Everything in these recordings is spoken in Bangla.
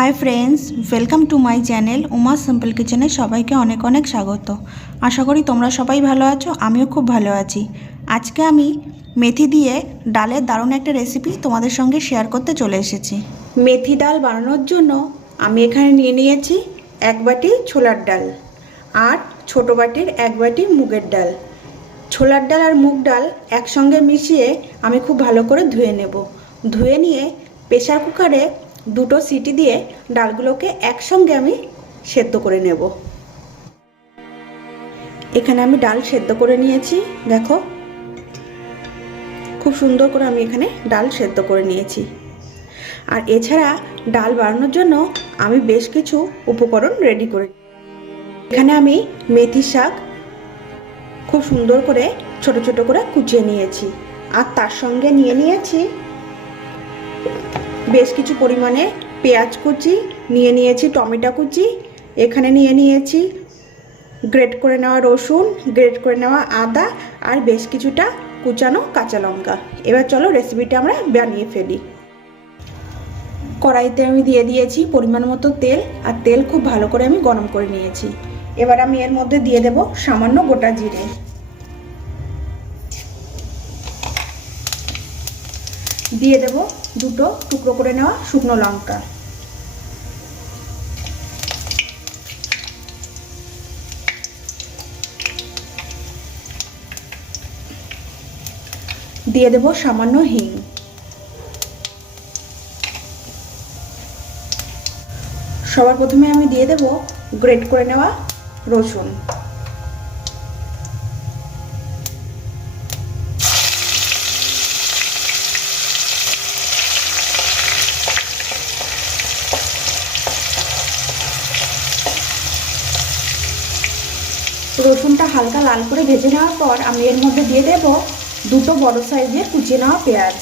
Hi friends welcome to my channel Uma simple কিচেনে সবাইকে অনেক অনেক স্বাগত। আশা করি তোমরা সবাই ভালো আছো, আমিও খুব ভালো আছি। আজকে আমি মেথি দিয়ে ডালের দারুণ একটা রেসিপি তোমাদের সঙ্গে শেয়ার করতে চলে এসেছি। মেথি ডাল বানানোর জন্য আমি এখানে নিয়ে নিয়েছি এক বাটি ছোলার ডাল আর ছোট বাটির এক বাটি মুগের ডাল। ছোলার ডাল আর মুগ ডাল একসঙ্গে মিশিয়ে আমি খুব ভালো করে ধুয়ে নেব। ধুয়ে নিয়ে প্রেশার কুকারে দুটো সিটি দিয়ে ডালগুলোকে একসঙ্গে আমি সেদ্ধ করে নেব। এখানে আমি ডাল সেদ্ধ করে নিয়েছি, দেখো। খুব সুন্দর করে আমি এখানে ডাল সেদ্ধ করে নিয়েছি। আর এছাড়া ডাল বানানোর জন্য আমি বেশ কিছু উপকরণ রেডি করে এখানে আমি মেথি শাক খুব সুন্দর করে ছোট ছোট করে কুচিয়ে নিয়েছি। আর তার সঙ্গে নিয়ে নিয়েছি বেশ কিছু পরিমাণে পেঁয়াজ কুচি, নিয়ে নিয়েছি টমেটো কুচি, এখানে নিয়ে নিয়েছি গ্রেট করে নেওয়া রসুন, গ্রেট করে নেওয়া আদা আর বেশ কিছুটা কুচানো কাঁচা লঙ্কা। এবার চলো রেসিপিটা আমরা বানিয়ে ফেলি। কড়াইতে আমি দিয়ে দিয়েছি পরিমাণ মতো তেল, আর তেল খুব ভালো করে আমি গরম করে নিয়েছি। এবার আমি এর মধ্যে দিয়ে দেব সামান্য গোটা জিরে। দিয়ে দেব দুটো টুকরো করে নেওয়া শুকনো লঙ্কা। দিয়ে দেব সামান্য হিং। সবার প্রথমে আমি দিয়ে দেব গ্রেট করে নেওয়া রসুন। রসুনটা হালকা লাল করে ভেজে নেওয়ার পর আমি এর মধ্যে দিয়ে দেব দুটো বড় সাইজের কুচিয়ে নেওয়া পেঁয়াজ।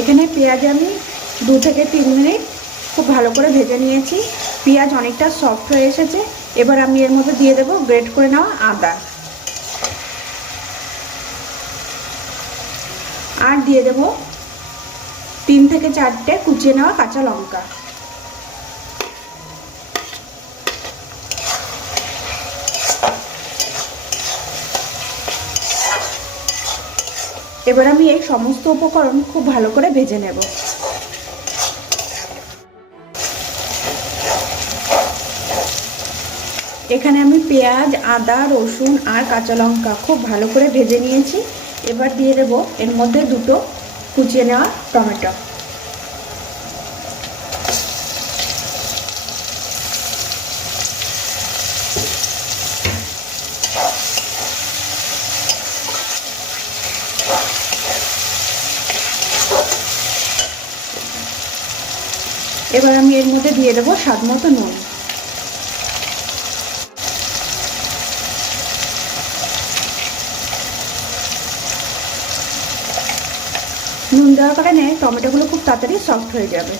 এখানে পেঁয়াজ আমি দু থেকে তিন মিনিট খুব ভালো করে ভেজে নিয়েছি। পেঁয়াজ অনেকটা সফট হয়ে এসেছে। এবার আমি এর মধ্যে দিয়ে দেবো গ্রেট করে নেওয়া আদা। আর দিয়ে দেবো তিন থেকে চারটে কুচিয়ে নেওয়া কাঁচা লঙ্কা। এবার আমি এই সমস্ত উপকরণ খুব ভালো করে ভেজে নেব। এখানে আমি পেঁয়াজ, আদা, রসুন আর কাঁচা লঙ্কা খুব ভালো করে ভেজে নিয়েছি। এবার দিয়ে দেবো এর মধ্যে দুটো কুচিয়ে নেওয়া টমেটো। এবার আমি এর মধ্যে দিয়ে দেবো স্বাদ মতো নুন। নুন দেওয়ার কারণে টমেটোগুলো খুব তাড়াতাড়ি সফট হয়ে যাবে।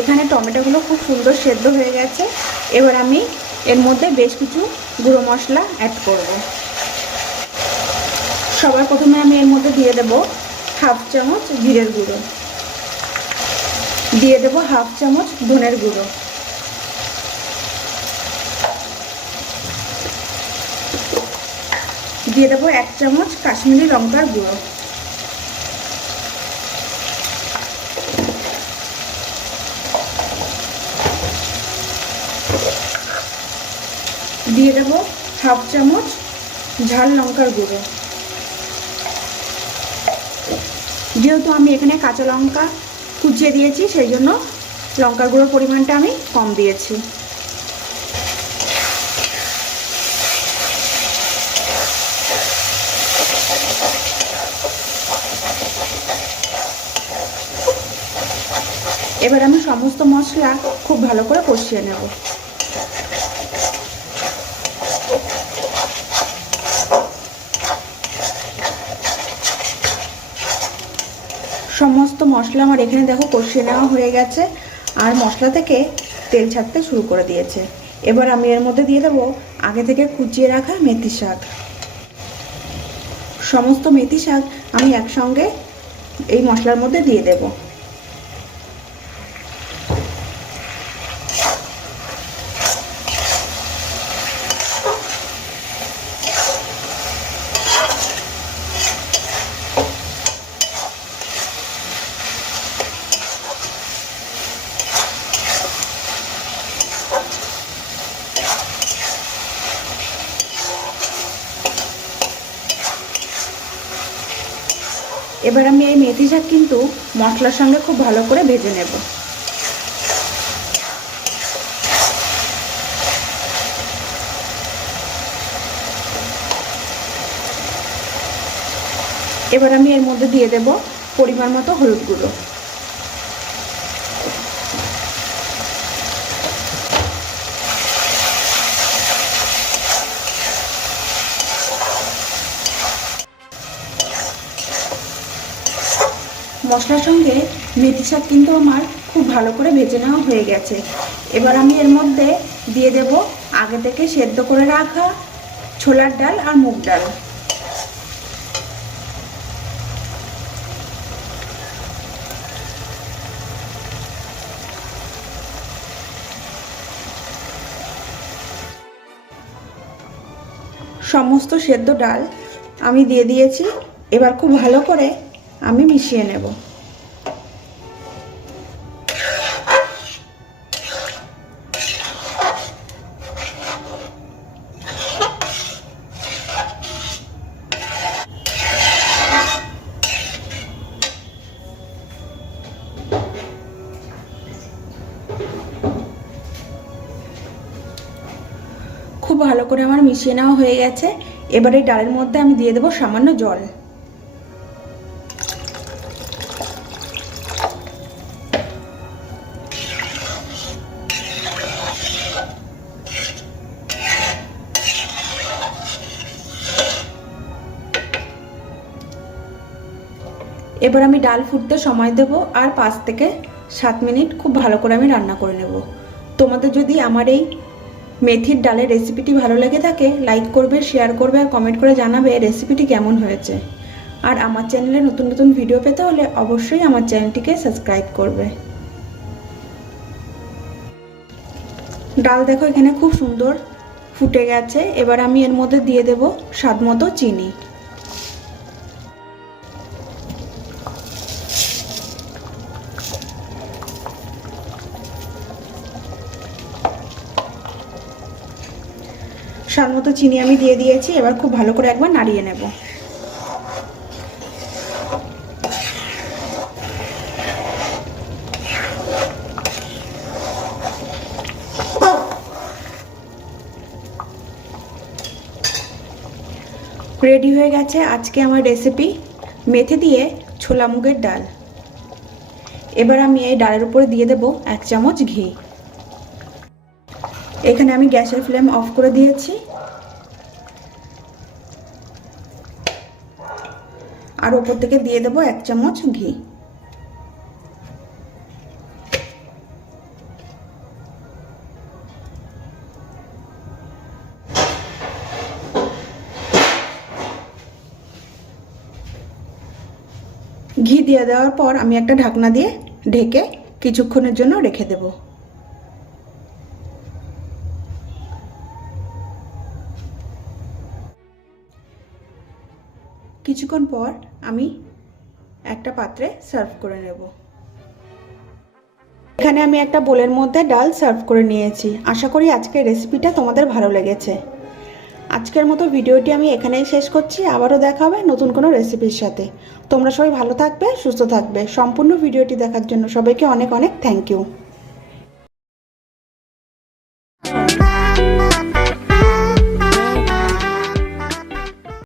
এখানে টমেটোগুলো খুব সুন্দর সেদ্ধ হয়ে গেছে। এবার আমি এর মধ্যে বেশ কিছু গুঁড়ো মশলা অ্যাড করব। সবার প্রথমে আমি এর মধ্যে দিয়ে দেব হাফ চামচ জিরের গুঁড়ো। দিয়ে দেব হাফ চামচ ধনের গুঁড়ো। দিয়ে দেবো এক চামচ কাশ্মীরি লঙ্কার গুঁড়ো। দিয়ে দেবো হাফ চামচ ঝাল লঙ্কার গুঁড়ো। যেহেতু আমি এখানে কাঁচা লঙ্কা কুচিয়ে দিয়েছি, সেই জন্য লঙ্কার গুঁড়োর পরিমাণটা আমি কম দিয়েছি। এবার আমি সমস্ত মশলা খুব ভালো করে কষিয়ে নেব। সমস্ত মশলা আমার এখানে দেখো কষিয়ে নেওয়া হয়ে গেছে। আর মশলা থেকে তেল ছাড়তে শুরু করে দিয়েছে। এবার আমি এর মধ্যে দিয়ে দেবো আগে থেকে কুচিয়ে রাখা মেথি শাক। সমস্ত মেথি শাক আমি একসঙ্গে এই মশলার মধ্যে দিয়ে দেবো। এবার আমি এই মেথি শাক কিন্তু মশলার সঙ্গে খুব ভালো করে ভেজে নেব। এবার আমি এর মধ্যে দিয়ে দেব পরিমাণ মতো হলুদ গুঁড়ো। মশলার সঙ্গে মেথি শাক কিন্তু আমার খুব ভালো করে ভেজে নেওয়া হয়ে গেছে। এবার আমি এর মধ্যে দিয়ে দেব আগে থেকে সেদ্ধ করে রাখা ছোলার ডাল আর মুগ ডাল। সমস্ত সেদ্ধ ডাল আমি দিয়ে দিয়েছি। এবার খুব ভালো করে আমি মিশিয়ে নেব। খুব ভালো করে আমার মিশিয়ে নেওয়া হয়ে গেছে। এবার ডালের মধ্যে আমি দিয়ে দেবো সামান্য জল। এবার আমি ডাল ফুটতে সময় দেব আর পাঁচ থেকে সাত মিনিট খুব ভালো করে আমি রান্না করে নেব। তোমাদের যদি আমার এই মেথির ডালের রেসিপিটি ভালো লেগে থাকে, লাইক করবে, শেয়ার করবে আর কমেন্ট করে জানাবে রেসিপিটি কেমন হয়েছে। আর আমার চ্যানেলে নতুন নতুন ভিডিও পেতে হলে অবশ্যই আমার চ্যানেলটিকে সাবস্ক্রাইব করবে। ডাল দেখো এখানে খুব সুন্দর ফুটে গেছে। এবার আমি এর মধ্যে দিয়ে দেব স্বাদ মতো চিনি। স্বাদ মতো চিনি আমি দিয়ে দিয়েছি, এবার খুব ভালো করে একবার নাড়িয়ে নেব। রেডি হয়ে গেছে আজকে আমার রেসিপি মেথে দিয়ে ছোলা মুগের ডাল। এবার আমি এই ডালের উপরে দিয়ে দেব এক চামচ ঘি। এখানে আমি গ্যাসের ফ্লেম অফ করে দিয়েছি। আর ওপর থেকে দিয়ে দেবো এক চামচ ঘি। ঘি দিয়ে দেওয়ার পর আমি একটা ঢাকনা দিয়ে ঢেকে কিছুক্ষণের জন্য রেখে দেবো। কিছুক্ষণ পর আমি একটা পাত্রে সার্ভ করে নেব। এখানে আমি একটা বোলের মধ্যে ডাল সার্ভ করে নিয়েছি। আশা করি আজকের রেসিপিটা তোমাদের ভালো লেগেছে। আজকের মতো ভিডিওটি আমি এখানেই শেষ করছি। আবারও দেখা হবে নতুন কোনো রেসিপির সাথে। তোমরা সবাই ভালো থাকবে, সুস্থ থাকবে। সম্পূর্ণ ভিডিওটি দেখার জন্য সবাইকে অনেক অনেক থ্যাংক ইউ।